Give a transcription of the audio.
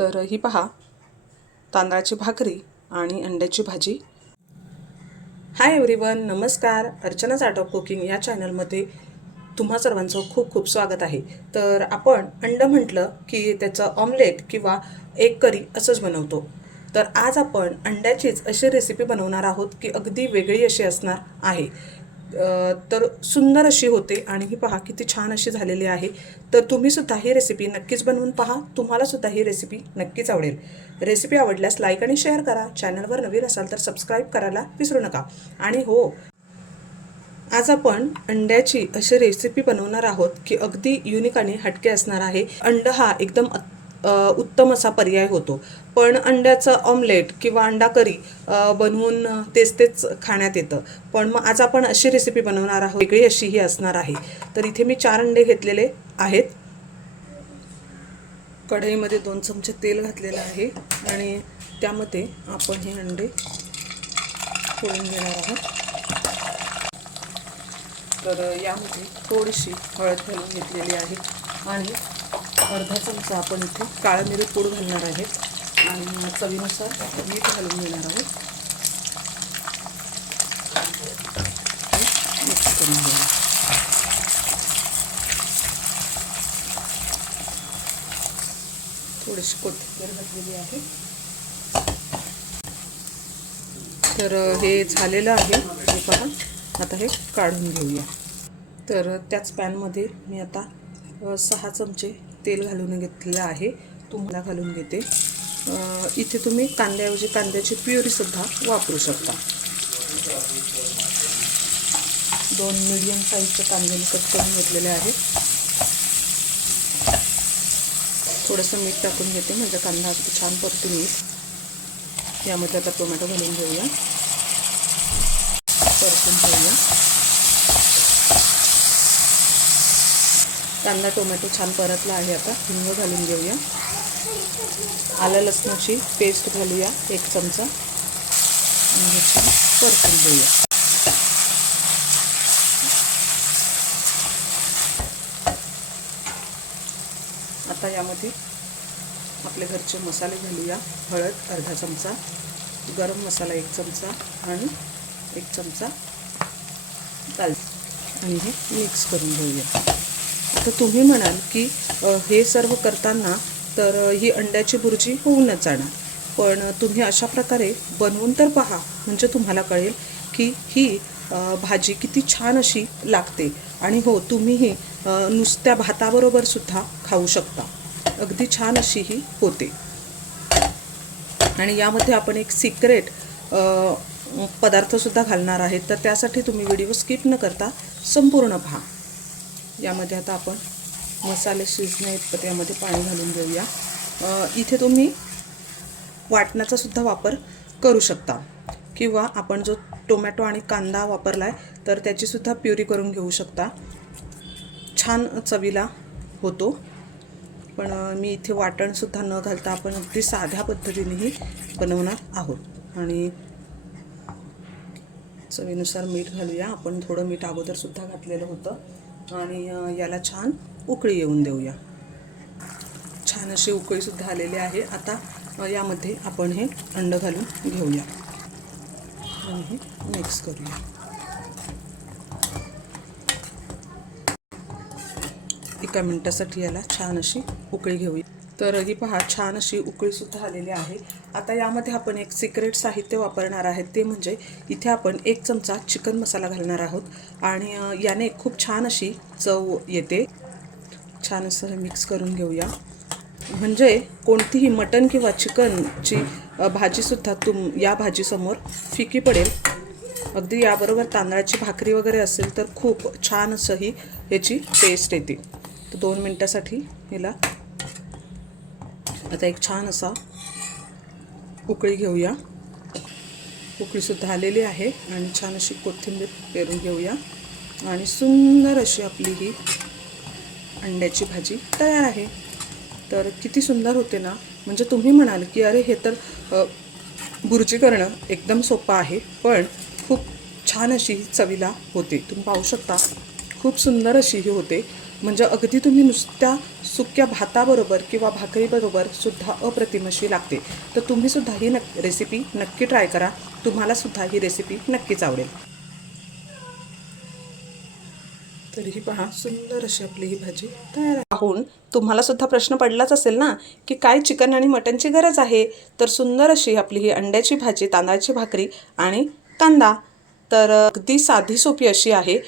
तर ही पहा. तांदळाची भाकरी आणि अंड्याची भाजी. हाय एव्हरीवन नमस्कार. अर्चना आर्ट ऑफ कुकिंग या चॅनलमध्ये तुम्हा सर्वांचं खूप खूप स्वागत आहे. तर आपण अंड म्हटलं की त्याचं ऑमलेट किंवा एक करी असंच बनवतो. तर आज आपण अंड्याचीच अशी रेसिपी बनवणार आहोत की अगदी वेगळी अशी असणार आहे. तर सुंदर अशी होते आणि ही पहा किती छान अशी झालेली आहे. तर तुम्ही सुद्धा ही रेसिपी नक्कीच बनवून पहा. तुम्हाला सुद्धा ही रेसिपी नक्कीच आवडेल. रेसिपी आवडल्यास लाईक आणि शेअर करा. चॅनलवर नवीन असाल तर सबस्क्राईब करायला विसरू नका. आणि हो आज आपण अंड्याची अशी रेसिपी बनवणार आहोत की अगदी युनिक आणि हटके असणार आहे. अंड हा एकदम उत्तम असा पर्याय होतो. पण अंड्याचं ऑमलेट किंवा अंडा करी बनवून तेच तेच खाण्यात येतं. पण मग आज आपण अशी रेसिपी बनवणार आहोत. वेगळी अशी ही असणार आहे. तर इथे मी चार अंडे घेतलेले आहेत. कढईमध्ये दोन चमचे तेल घातलेलं आहे. आणि त्यामध्ये आपण हे अंडे फोडून घेणार आहोत. तर यामध्ये थोडीशी हळद घालून घेतलेली आहे. आणि अर्धा चमचा आपण इथे काळं मिरी पूड घालणार आहे. आणि चवीनुसार मीठ घालून घेणार आहोत. मिक्स करून घेऊया थोडीशी कोथिंबीर घातलेली आहे. तर हे झालेलं आहे. हे पहा आता हे काढून घेऊया. तर त्याच पॅनमध्ये मी आता सहा चमचे तेल घालून घेतलेलं आहे. तुम्हाला घालून घेते. इथे तुम्ही कांद्याऐवजी कांद्याची प्युरीसुद्धा वापरू शकता. दोन मिडियम साईजचे कांदे मी कट करून घेतलेले आहेत. थोडंसं मीठ टाकून घेते. म्हणजे कांदा अगदी छान परतून येईल. यामध्ये आता टोमॅटो घालून घेऊया. परतून घेऊया. कांदा टोमॅटो छान परतला आहे आता. हिंग घालून घेऊया. आलं लसणाची पेस्ट घालूया एक चमचा. आणि छान परतून घेऊया. आता यामध्ये आपले घरचे मसाले घालूया. हळद अर्धा चमचा. गरम मसाला एक चमचा आणि एक चमचा. दाल आणि हे मिक्स करून घेऊया. तर तुम्ही म्हणाल की हे सर्व करताना तर ही अंड्याची बुर्जी होऊनच जाणार. पण तुम्ही अशा प्रकारे बनवून तर पहा. म्हणजे तुम्हाला कळेल की ही भाजी किती छान अशी लागते. आणि हो तुम्हीही नुसत्या भाताबरोबर सुद्धा खाऊ शकता. अगदी छान अशी ही होते. आणि यामध्ये आपण एक सिक्रेट पदार्थसुद्धा घालणार आहेत तर त्यासाठी तुम्ही व्हिडिओ स्किप न करता संपूर्ण पहा. यामध्ये आता आपण मसाले शिजण्या इतपत यामध्ये पाणी घालून देऊया इथे तुम्ही वाटणाचा सुद्धा वापर करू शकता. किंवा आपण जो टोमॅटो आणि कांदा वापरला आहे तर त्याचीसुद्धा प्युरी करून घेऊ शकता. छान चवीला होतो. पण मी इथे वाटणसुद्धा न घालता आपण अगदी साध्या पद्धतीनेही बनवणार आहोत. आणि चवीनुसार मीठ घालूया. आपण थोडं मीठ अगोदरसुद्धा घातलेलं होतं. आणि याला छान उकळी येऊन देऊया. छान अशी उकळीसुद्धा आलेली आहे. आता यामध्ये आपण हे अंड घालून घेऊया. आणि हे मिक्स करूया. एका मिनटासाठी याला छान अशी उकळी घेऊया. तर ही पहा छान अशी उकळीसुद्धा आलेली आहे. आता यामध्ये आपण एक सिक्रेट साहित्य वापरणार आहेत ते म्हणजे इथे आपण एक चमचा चिकन मसाला घालणार आहोत. आणि याने खूप छान अशी चव येते. छान असं मिक्स करून घेऊया. म्हणजे कोणतीही मटन किंवा चिकनची भाजीसुद्धा तुम या भाजीसमोर फिकी पडेल. अगदी याबरोबर तांदळाची भाकरी वगैरे असेल तर खूप छान असं ही याची टेस्ट येते. तर दोन मिनटासाठी हिला आता एक छान असा उकळी घेऊया. उकळीसुद्धा आलेली आहे आणि छान अशी कोथिंबीर पेरून घेऊया. आणि सुंदर अशी आपली ही अंड्याची भाजी तयार आहे. तर किती सुंदर होते ना. म्हणजे तुम्ही म्हणाल की अरे हे तर बुर्जी करणं एकदम सोपं आहे पण खूप छान अशी चवीला होते. तुम्ही पाहू शकता खूप सुंदर अशी ही होते. म्हणजे अगदी तुम्ही नुसत्या सुक्या भाताबरोबर किंवा भाकरीबरोबर सुद्धा अप्रतिम अशी लागते. तर तुम्ही सुद्धा ही नक रेसिपी नक्की ट्राय करा. तुम्हाला सुद्धा ही रेसिपी नक्कीच आवडेल. तर ही पहा सुंदर अशी आपली ही भाजी तयार पाहून तुम्हाला सुद्धा प्रश्न पडलाच असेल ना की काय चिकन आणि मटनची गरज आहे? तर सुंदर अशी आपली ही अंड्याची भाजी तांदळाची भाकरी आणि कांदा. तर अगदी साधी सोपी अशी आहे.